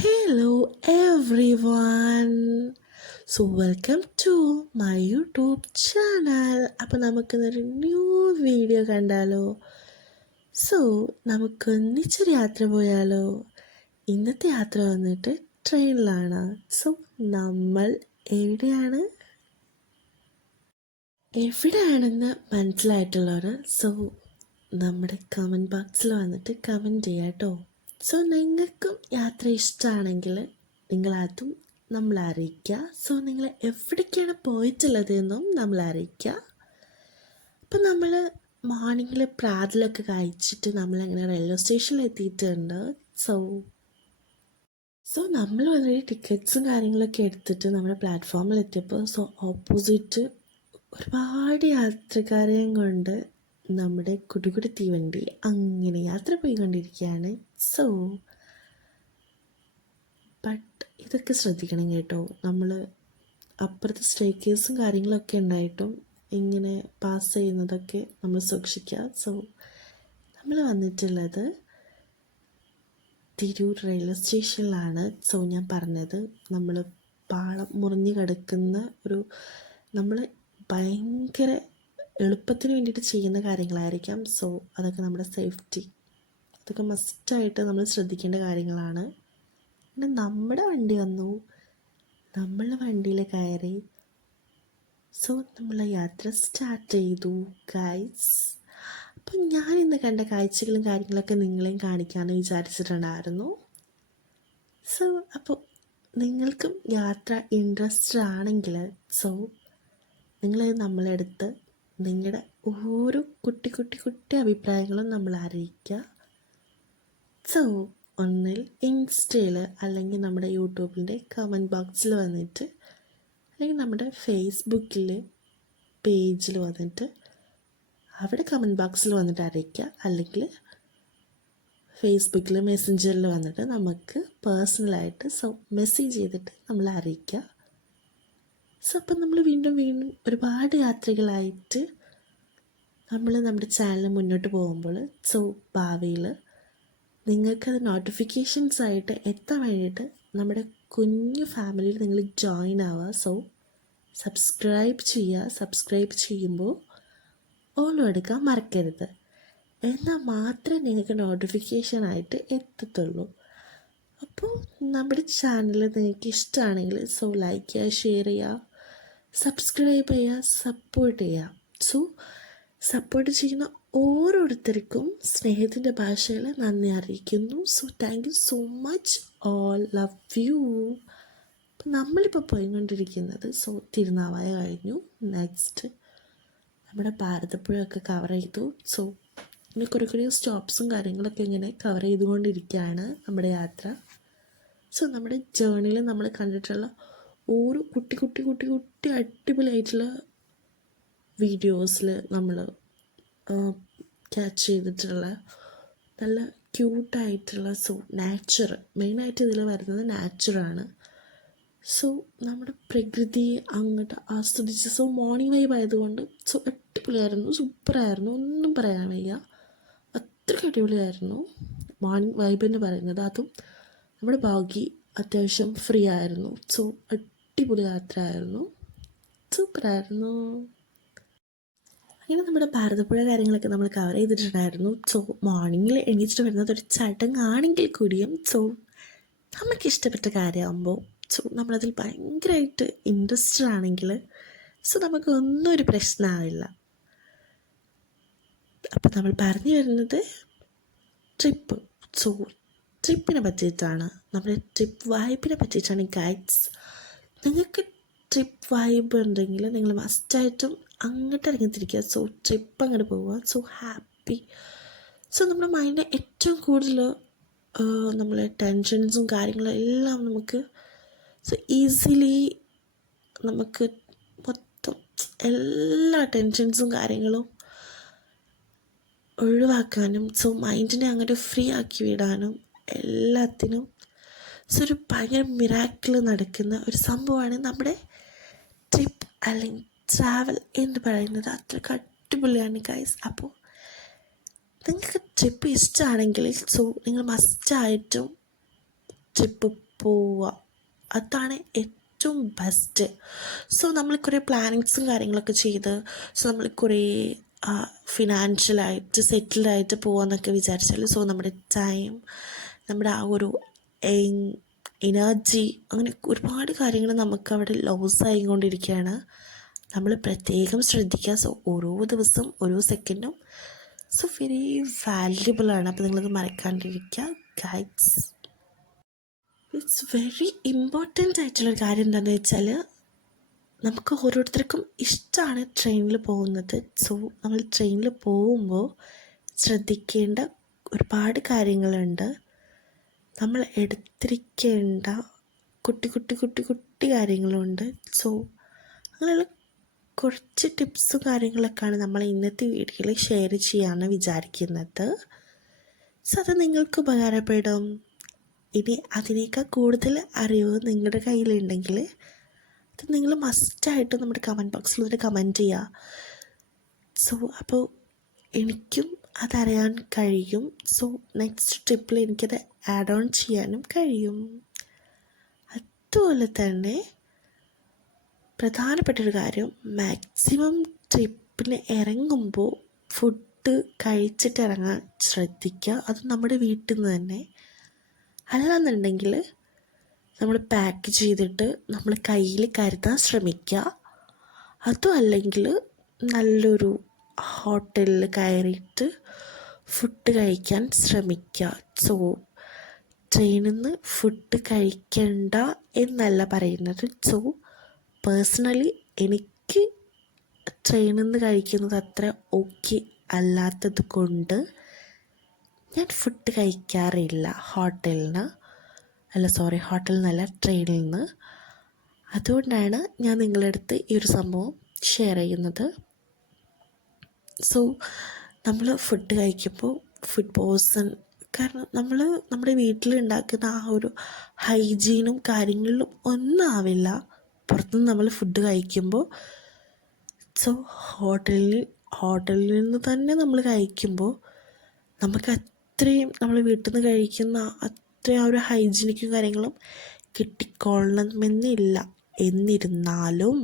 Hello everyone. Welcome to my YouTube channel. അപ്പോൾ നമുക്കിന്നൊരു new video കണ്ടാലോ? നമുക്ക് ഒന്നിച്ചൊരു യാത്ര പോയാലോ? ഇന്നത്തെ യാത്ര വന്നിട്ട് ട്രെയിനിലാണ്. നമ്മൾ എവിടെയാണെന്ന് മനസ്സിലായിട്ടുള്ളവർ നമ്മുടെ കമൻറ്റ് ബോക്സിൽ വന്നിട്ട് കമൻറ്റ് ചെയ്യാം കേട്ടോ. നിങ്ങൾക്കും യാത്ര ഇഷ്ടമാണെങ്കിൽ നിങ്ങളതും നമ്മളെ അറിയിക്കുക. നിങ്ങൾ എവിടേക്കാണ് പോയിട്ടുള്ളതെന്നും നമ്മളെ അറിയിക്കുക. അപ്പം നമ്മൾ മോർണിംഗിൽ പ്രാതലൊക്കെ കഴിച്ചിട്ട് നമ്മളങ്ങനെ റെയിൽവേ സ്റ്റേഷനിൽ എത്തിയിട്ടുണ്ട്. നമ്മൾ വളരെ ടിക്കറ്റ്സും കാര്യങ്ങളൊക്കെ എടുത്തിട്ട് നമ്മുടെ പ്ലാറ്റ്ഫോമിൽ എത്തിയപ്പോൾ ഓപ്പോസിറ്റ് ഒരുപാട് യാത്രക്കാരെയും കൊണ്ട് നമ്മുടെ കുടുകുടി തീവണ്ടി അങ്ങനെ യാത്ര പോയിക്കൊണ്ടിരിക്കുകയാണ്. ബട്ട് ഇതൊക്കെ ശ്രദ്ധിക്കണം കേട്ടോ. നമ്മൾ അപ്പുറത്ത് സ്റ്റേക്കേഴ്സും കാര്യങ്ങളൊക്കെ ഉണ്ടായിട്ടും ഇങ്ങനെ പാസ് ചെയ്യുന്നതൊക്കെ നമ്മൾ സൂക്ഷിക്കുക. നമ്മൾ വന്നിട്ടുള്ളത് തിരൂർ റെയിൽവേ സ്റ്റേഷനിലാണ്. ഞാൻ പറഞ്ഞത് നമ്മൾ പാളം മുറിഞ്ഞ് കിടക്കുന്ന നമ്മൾ ഭയങ്കര എളുപ്പത്തിന് വേണ്ടിയിട്ട് ചെയ്യുന്ന കാര്യങ്ങളായിരിക്കാം. അതൊക്കെ നമ്മുടെ സേഫ്റ്റി, അതൊക്കെ മസ്റ്റായിട്ട് നമ്മൾ ശ്രദ്ധിക്കേണ്ട കാര്യങ്ങളാണ്. പിന്നെ നമ്മുടെ വണ്ടി വന്നു, നമ്മളുടെ വണ്ടിയിൽ കയറി നമ്മളെ യാത്ര സ്റ്റാർട്ട് ചെയ്തു ഗൈസ്. അപ്പം ഞാനിന്ന് കണ്ട കാഴ്ചകളും കാര്യങ്ങളൊക്കെ നിങ്ങളെയും കാണിക്കാമെന്ന് വിചാരിച്ചിട്ടുണ്ടായിരുന്നു. അപ്പോൾ നിങ്ങൾക്കും യാത്ര ഇൻട്രസ്റ്റഡ് ആണെങ്കിൽ നിങ്ങൾ നമ്മളെടുത്ത് നിങ്ങളുടെ ഓരോ കുട്ടി അഭിപ്രായങ്ങളും നമ്മൾ അറിയിക്കുക. ഒന്നിൽ ഇൻസ്റ്റയിൽ അല്ലെങ്കിൽ നമ്മുടെ യൂട്യൂബിൻ്റെ കമൻറ്റ് ബോക്സിൽ വന്നിട്ട്, അല്ലെങ്കിൽ നമ്മുടെ ഫേസ്ബുക്കിൽ പേജിൽ വന്നിട്ട് അവിടെ കമൻറ്റ് ബോക്സിൽ വന്നിട്ട് അറിയിക്കുക. അല്ലെങ്കിൽ ഫേസ്ബുക്കിൽ മെസ്സഞ്ചറിൽ വന്നിട്ട് നമുക്ക് പേഴ്സണലായിട്ട് മെസ്സേജ് ചെയ്തിട്ട് നമ്മൾ അറിയിക്കുക. അപ്പം നമ്മൾ വീണ്ടും ഒരുപാട് യാത്രകളായിട്ട് നമ്മൾ നമ്മുടെ ചാനൽ മുന്നോട്ട് പോകുമ്പോൾ ഭാവിയിൽ നിങ്ങൾക്കത് നോട്ടിഫിക്കേഷൻസ് ആയിട്ട് എത്താൻ വേണ്ടിയിട്ട് നമ്മുടെ കുഞ്ഞു ഫാമിലിയിൽ നിങ്ങൾ ജോയിൻ ആവുക. സബ്സ്ക്രൈബ് ചെയ്യുക. സബ്സ്ക്രൈബ് ചെയ്യുമ്പോൾ ഓളം എടുക്കാൻ മറക്കരുത്. എന്നാൽ മാത്രമേ നിങ്ങൾക്ക് നോട്ടിഫിക്കേഷനായിട്ട് എത്തത്തുള്ളൂ. അപ്പോൾ നമ്മുടെ ചാനൽ നിങ്ങൾക്ക് ഇഷ്ടമാണെങ്കിൽ ലൈക്ക് ചെയ്യുക, ഷെയർ ചെയ്യുക, സബ്സ്ക്രൈബ് ചെയ്യുക, സപ്പോർട്ട് ചെയ്യുക. സപ്പോർട്ട് ചെയ്യുന്ന ഓരോരുത്തർക്കും സ്നേഹത്തിൻ്റെ ഭാഷയിൽ നന്ദി അറിയിക്കുന്നു. Thank you so much. All love you. അപ്പം നമ്മളിപ്പോൾ പോയിക്കൊണ്ടിരിക്കുന്നത് തിരുനാവായ കഴിഞ്ഞു. നെക്സ്റ്റ് നമ്മുടെ ഭാരതപ്പുഴയൊക്കെ കവർ ചെയ്തു. ഇങ്ങനെ കുറേ സ്റ്റോപ്സും കാര്യങ്ങളൊക്കെ ഇങ്ങനെ കവർ ചെയ്തുകൊണ്ടിരിക്കുകയാണ് നമ്മുടെ യാത്ര. നമ്മുടെ ജേർണിയിൽ നമ്മൾ കണ്ടിട്ടുള്ള ഓരോ കുട്ടി അടിപൊളിയായിട്ടുള്ള വീഡിയോസിൽ നമ്മൾ ക്യാച്ച് ചെയ്തിട്ടുള്ള നല്ല ക്യൂട്ടായിട്ടുള്ള നാച്ചർ, മെയിനായിട്ട് ഇതിൽ വരുന്നത് നാച്ചറാണ്. നമ്മുടെ പ്രകൃതിയെ അങ്ങോട്ട് ആസ്വദിച്ച് മോർണിംഗ് വൈബ് ആയതുകൊണ്ട് അടിപൊളിയായിരുന്നു, സൂപ്പറായിരുന്നു, ഒന്നും പറയാൻ വയ്യ, അത്രയ്ക്ക് അടിപൊളിയായിരുന്നു മോർണിംഗ് വൈബ് എന്ന് പറയുന്നത്. അതും നമ്മുടെ ബാഗി അത്യാവശ്യം ഫ്രീ ആയിരുന്നു. അടിപൊളി യാത്ര ആയിരുന്നു, സൂപ്പറായിരുന്നു. അങ്ങനെ നമ്മുടെ ഭാരതപ്പുഴ കാര്യങ്ങളൊക്കെ നമ്മൾ കവർ ചെയ്തിട്ടുണ്ടായിരുന്നു. മോർണിംഗിൽ എണീച്ചിട്ട് വരുന്നത് ഒരു ചടങ്ങാണെങ്കിൽ കൂടിയും നമുക്കിഷ്ടപ്പെട്ട കാര്യമാകുമ്പോൾ നമ്മളതിൽ ഭയങ്കരമായിട്ട് ഇൻട്രസ്റ്റഡ് ആണെങ്കിൽ നമുക്കൊന്നും ഒരു പ്രശ്നമാവില്ല. അപ്പം നമ്മൾ പറഞ്ഞു വരുന്നത് ട്രിപ്പിനെ പറ്റിയിട്ടാണ്, നമ്മുടെ ട്രിപ്പ് വൈബിനെ പറ്റിയിട്ടാണ് ഗൈഡ്സ്. നിങ്ങൾക്ക് ട്രിപ്പ് വൈബ് ഉണ്ടെങ്കിൽ നിങ്ങൾ മസ്റ്റായിട്ടും അങ്ങോട്ട് ഇറങ്ങിത്തിരിക്കുക. ട്രിപ്പ് അങ്ങോട്ട് പോവുക. ഹാപ്പി. നമ്മുടെ മൈൻഡ് ഏറ്റവും കൂടുതൽ നമ്മളെ ടെൻഷൻസും കാര്യങ്ങളും എല്ലാം നമുക്ക് ഈസിലി നമുക്ക് മൊത്തം എല്ലാ ടെൻഷൻസും കാര്യങ്ങളും ഒഴിവാക്കാനും മൈൻഡിനെ അങ്ങോട്ട് ഫ്രീ ആക്കി വിടാനും എല്ലാത്തിനും ഒരു ഭയങ്കര മിറാക്കിൾ നടക്കുന്ന ഒരു സംഭവമാണ് നമ്മുടെ ട്രിപ്പ് അല്ലെങ്കിൽ ട്രാവൽ എന്ന് പറയുന്നത്. അത്രയ്ക്ക് അടിപൊളിയാണ് ഗൈസ്. അപ്പോൾ നിങ്ങൾക്ക് ട്രിപ്പ് ഇഷ്ടമാണെങ്കിൽ നിങ്ങൾ മസ്റ്റായിട്ടും ട്രിപ്പ് പോവുക, അതാണ് ഏറ്റവും ബെസ്റ്റ്. സോ നമ്മൾ കുറേ പ്ലാനിങ്സും കാര്യങ്ങളൊക്കെ ചെയ്ത് നമ്മൾ കുറേ ഫിനാൻഷ്യലായിട്ട് സെറ്റിൽഡായിട്ട് പോകാമെന്നൊക്കെ വിചാരിച്ചാൽ നമ്മുടെ ടൈം, നമ്മുടെ ആ ഒരു എനർജി, അങ്ങനെ ഒരുപാട് കാര്യങ്ങൾ നമുക്കവിടെ ലോസ് ആയിക്കൊണ്ടിരിക്കുകയാണ്. നമ്മൾ പ്രത്യേകം ശ്രദ്ധിക്കുക. സോ ഓരോ ദിവസം ഓരോ സെക്കൻഡും വെരി വാല്യുബിളാണ്. അപ്പോൾ നിങ്ങളത് മറക്കാണ്ടിരിക്കുക ഗൈഡ്സ്. ഇറ്റ്സ് വെരി ഇമ്പോർട്ടൻ്റ് ആയിട്ടുള്ളൊരു കാര്യം എന്താണെന്ന് വെച്ചാൽ, നമുക്ക് ഓരോരുത്തർക്കും ഇഷ്ടമാണ് ട്രെയിനിൽ പോകുന്നത്. സോ നമ്മൾ ട്രെയിനിൽ പോകുമ്പോൾ ശ്രദ്ധിക്കേണ്ട ഒരുപാട് കാര്യങ്ങളുണ്ട്. നമ്മൾ എടുത്തിരിക്കേണ്ട കുട്ടി കുട്ടി കുട്ടി കുട്ടി കാര്യങ്ങളുണ്ട്. സോ അങ്ങനെയുള്ള കുറച്ച് ടിപ്സും കാര്യങ്ങളൊക്കെയാണ് നമ്മൾ ഇന്നത്തെ വീഡിയോയിൽ ഷെയർ ചെയ്യാമെന്ന് വിചാരിക്കുന്നത്. സോ അത് നിങ്ങൾക്ക് ഉപകാരപ്പെടും. ഇനി അതിനേക്കാൾ കൂടുതൽ അറിവ് നിങ്ങളുടെ കയ്യിലുണ്ടെങ്കിൽ അത് നിങ്ങൾ മസ്റ്റായിട്ട് നമ്മുടെ കമൻറ്റ് ബോക്സിൽ ഒരു കമൻറ്റ് ചെയ്യുക. സോ അപ്പോൾ എനിക്കും അതറിയാൻ കഴിയും. സോ നെക്സ്റ്റ് ട്രിപ്പിൽ എനിക്കത് ആഡ് ഓൺ ചെയ്യാനും കഴിയും. അതുപോലെ തന്നെ പ്രധാനപ്പെട്ടൊരു കാര്യം, മാക്സിമം ട്രിപ്പിന് ഇറങ്ങുമ്പോൾ ഫുഡ് കഴിച്ചിട്ട് ഇറങ്ങാൻ ശ്രദ്ധിക്കുക. അത് നമ്മുടെ വീട്ടിൽ നിന്ന് തന്നെ. അല്ലാന്നുണ്ടെങ്കിൽ നമ്മൾ പാക്ക് ചെയ്തിട്ട് നമ്മൾ കയ്യിൽ കരുതാൻ ശ്രമിക്കുക. അതും അല്ലെങ്കിൽ നല്ലൊരു ഹോട്ടലിൽ കയറിയിട്ട് ഫുഡ് കഴിക്കാൻ ശ്രമിക്കുക. സോ ട്രെയിനിൽ നിന്ന് ഫുഡ് കഴിക്കണ്ട എന്നല്ല പറയുന്നത്. സോ പേഴ്സണലി എനിക്ക് ട്രെയിനിൽ നിന്ന് കഴിക്കുന്നത് അത്ര ഓക്കെ അല്ലാത്തത് കൊണ്ട് ഞാൻ ഫുഡ് കഴിക്കാറില്ല ഹോട്ടലിൽ നിന്നല്ല ട്രെയിനിൽ നിന്ന്. അതുകൊണ്ടാണ് ഞാൻ നിങ്ങളുടെ അടുത്ത് ഈ ഒരു സംഭവം ഷെയർ ചെയ്യുന്നത്. സോ നമ്മൾ ഫുഡ് കഴിക്കുമ്പോൾ ഫുഡ് പോയ്സൺ, കാരണം നമ്മൾ നമ്മുടെ വീട്ടിലുണ്ടാക്കുന്ന ആ ഒരു ഹൈജീനും കാര്യങ്ങളിലും ഒന്നും ആവില്ല പുറത്തുനിന്ന് നമ്മൾ ഫുഡ് കഴിക്കുമ്പോൾ. സോ ഹോട്ടലിൽ നിന്ന് തന്നെ നമ്മൾ കഴിക്കുമ്പോൾ നമുക്ക് അത്രയും നമ്മൾ വീട്ടിൽ നിന്ന് കഴിക്കുന്ന അത്രയും ആ ഒരു ഹൈജീനിക്കും കാര്യങ്ങളും കിട്ടിക്കൊള്ളണമെന്നില്ല. എന്നിരുന്നാലും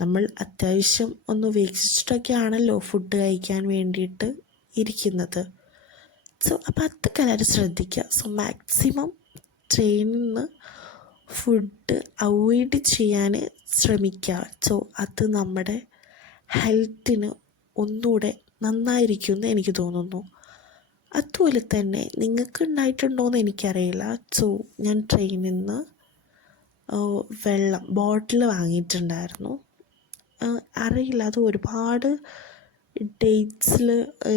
നമ്മൾ അത്യാവശ്യം ഒന്ന് വീക്ഷിച്ചിട്ടൊക്കെയാണല്ലോ ഫുഡ് കഴിക്കാൻ വേണ്ടിയിട്ട് ഇരിക്കുന്നത്. സോ അപ്പോൾ അതൊക്കെ എല്ലാവരും ശ്രദ്ധിക്കുക. സോ മാക്സിമം ട്രെയിനിൽ നിന്ന് ഫുഡ് അവോയ്ഡ് ചെയ്യാൻ ശ്രമിക്കുക. സോ അത് നമ്മുടെ ഹെൽത്തിന് ഒന്നുകൂടെ നന്നായിരിക്കുമെന്ന് എനിക്ക് തോന്നുന്നു. അതുപോലെ തന്നെ നിങ്ങൾക്ക് ഉണ്ടായിട്ടുണ്ടോയെന്ന് എനിക്കറിയില്ല. സോ ഞാൻ ട്രെയിനിൽ നിന്ന് വെള്ളം ബോട്ടിൽ വാങ്ങിയിട്ടുണ്ടായിരുന്നു. അറിയില്ല, അത് ഒരുപാട് ഡേറ്റ്സിൽ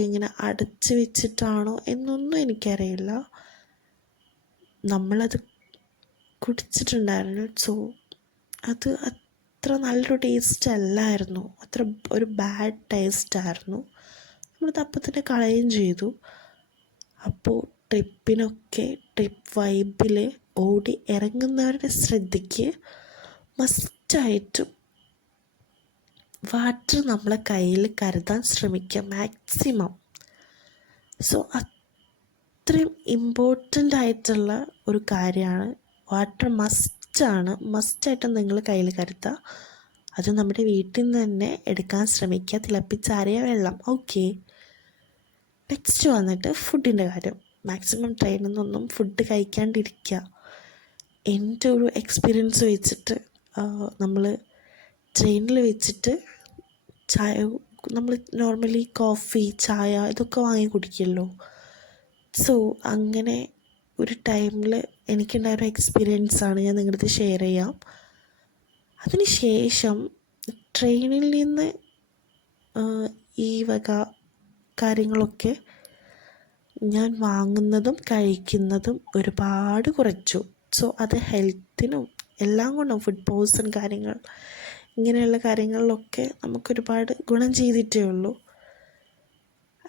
ഇങ്ങനെ അടച്ച് വെച്ചിട്ടാണോ എന്നൊന്നും എനിക്കറിയില്ല. നമ്മളത് കുടിച്ചിട്ടുണ്ടായിരുന്നു. സോ അത് അത്ര നല്ലൊരു ടേസ്റ്റ് അല്ലായിരുന്നു, അത്ര ഒരു ബാഡ് ടേസ്റ്റായിരുന്നു. നമ്മളത് അപ്പം തന്നെ കളയുകയും ചെയ്തു. അപ്പോൾ ട്രിപ്പ് വൈബിൽ ഓടി ഇറങ്ങുന്നവരുടെ ശ്രദ്ധയ്ക്ക് മസ്റ്റായിട്ടും വാട്ടർ നമ്മളെ കയ്യിൽ കരുതാൻ ശ്രമിക്കുക മാക്സിമം. സോ അത്രയും ഇമ്പോർട്ടൻ്റ് ആയിട്ടുള്ള ഒരു കാര്യമാണ് വാട്ടർ. മസ്റ്റായിട്ടും നിങ്ങൾ കയ്യിൽ കരുതുക. അത് നമ്മുടെ വീട്ടിൽ നിന്ന് തന്നെ എടുക്കാൻ ശ്രമിക്കുക, തിളപ്പിച്ചാറിയ വെള്ളം. ഓക്കെ, നെക്സ്റ്റ് വന്നിട്ട് ഫുഡിൻ്റെ കാര്യം. മാക്സിമം ട്രെയിനിൽ നിന്നൊന്നും ഫുഡ് കഴിക്കാണ്ടിരിക്കുക. എൻ്റെ ഒരു എക്സ്പീരിയൻസ് വെച്ചിട്ട് നമ്മൾ ട്രെയിനിൽ വെച്ചിട്ട് ചായ, നമ്മൾ നോർമലി കോഫി ചായ ഇതൊക്കെ വാങ്ങി കുടിക്കുമല്ലോ. സോ അങ്ങനെ ഒരു ടൈമിൽ എനിക്കുണ്ടായ ഒരു എക്സ്പീരിയൻസാണ് ഞാൻ നിങ്ങളുടെ അടുത്ത് ഷെയർ ചെയ്യാം. അതിന് ശേഷം ട്രെയിനിൽ നിന്ന് ഈ വക കാര്യങ്ങളൊക്കെ ഞാൻ വാങ്ങുന്നതും കഴിക്കുന്നതും ഒരുപാട് കുറച്ചു. സോ അത് ഹെൽത്തിനും എല്ലാം കൊണ്ടും ഫുഡ് പോയ്സൺ കാര്യങ്ങൾ ഇങ്ങനെയുള്ള കാര്യങ്ങളിലൊക്കെ നമുക്കൊരുപാട് ഗുണം ചെയ്തിട്ടേ ഉള്ളൂ.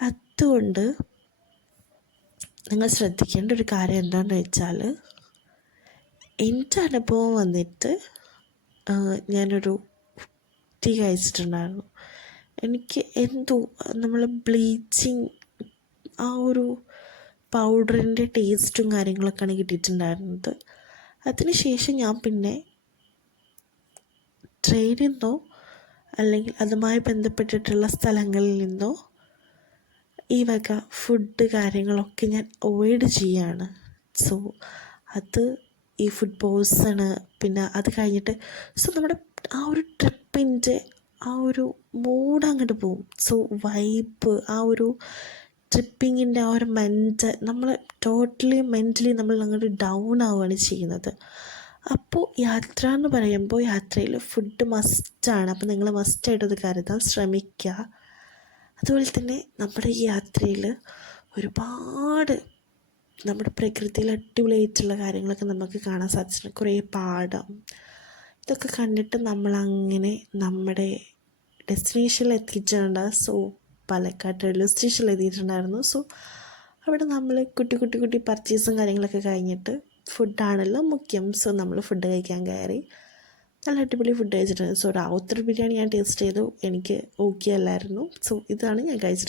അതുകൊണ്ട് നിങ്ങൾ ശ്രദ്ധിക്കേണ്ട ഒരു കാര്യം എന്താണെന്ന് വെച്ചാൽ, എൻ്റെ അനുഭവം വന്നിട്ട് ഞാനൊരു ടീ കഴിച്ചിട്ടുണ്ടായിരുന്നു. എനിക്ക് എന്തോ നമ്മൾ ബ്ലീച്ചിങ് ആ ഒരു പൗഡറിൻ്റെ ടേസ്റ്റും കാര്യങ്ങളൊക്കെയാണ് കിട്ടിയിട്ടുണ്ടായിരുന്നത്. അതിനുശേഷം ഞാൻ പിന്നെ ട്രെയിനിൽ നിന്നോ അല്ലെങ്കിൽ അതുമായി ബന്ധപ്പെട്ടിട്ടുള്ള സ്ഥലങ്ങളിൽ നിന്നോ ഈ വക ഫുഡ് കാര്യങ്ങളൊക്കെ ഞാൻ അവോയ്ഡ് ചെയ്യാണ്. സോ അത് ഈ ഫുഡ് പോയ്സണ്, പിന്നെ അത് കഴിഞ്ഞിട്ട് നമ്മുടെ ആ ഒരു ട്രിപ്പിൻ്റെ ആ ഒരു മൂഡ് അങ്ങോട്ട് പോവും. സോ വൈബ്, ആ ഒരു ട്രിപ്പിങ്ങിൻ്റെ ആ ഒരു നമ്മൾ ടോട്ടലി മെൻ്റലി നമ്മൾ അങ്ങോട്ട് ഡൗൺ ആവുകയാണ് ചെയ്യുന്നത്. അപ്പോൾ യാത്ര എന്ന് പറയുമ്പോൾ യാത്രയിൽ ഫുഡ് മസ്റ്റാണ്. അപ്പോൾ നിങ്ങൾ മസ്റ്റായിട്ടത് കരുതാൻ ശ്രമിക്കുക. അതുപോലെ തന്നെ നമ്മുടെ ഈ യാത്രയിൽ ഒരുപാട് നമ്മുടെ പ്രകൃതിയിൽ അടിപൊളിയായിട്ടുള്ള കാര്യങ്ങളൊക്കെ നമുക്ക് കാണാൻ സാധിച്ചിട്ടുണ്ട്. കുറേ പാടം, ഇതൊക്കെ കണ്ടിട്ട് നമ്മളങ്ങനെ നമ്മുടെ ഡെസ്റ്റിനേഷനിൽ എത്തിയിട്ടുണ്ട്. സോ പാലക്കാട് റെയിൽവേ സ്റ്റേഷനിൽ എത്തിയിട്ടുണ്ടായിരുന്നു. സോ അവിടെ നമ്മൾ കുട്ടി പർച്ചേസും കാര്യങ്ങളൊക്കെ കഴിഞ്ഞിട്ട് ഫുഡാണല്ലോ മുഖ്യം. സോ നമ്മൾ ഫുഡ് കഴിക്കാൻ കയറി. നല്ല അടിപൊളി ഫുഡ് കഴിച്ചിട്ടുണ്ട്. സോ റാവുത്തർ ബിരിയാണി ഞാൻ ടേസ്റ്റ് ചെയ്തു, എനിക്ക് ഓക്കെ അല്ലായിരുന്നു. സോ ഇതാണ് ഞാൻ കഴിച്ചിട്ടുള്ളത്.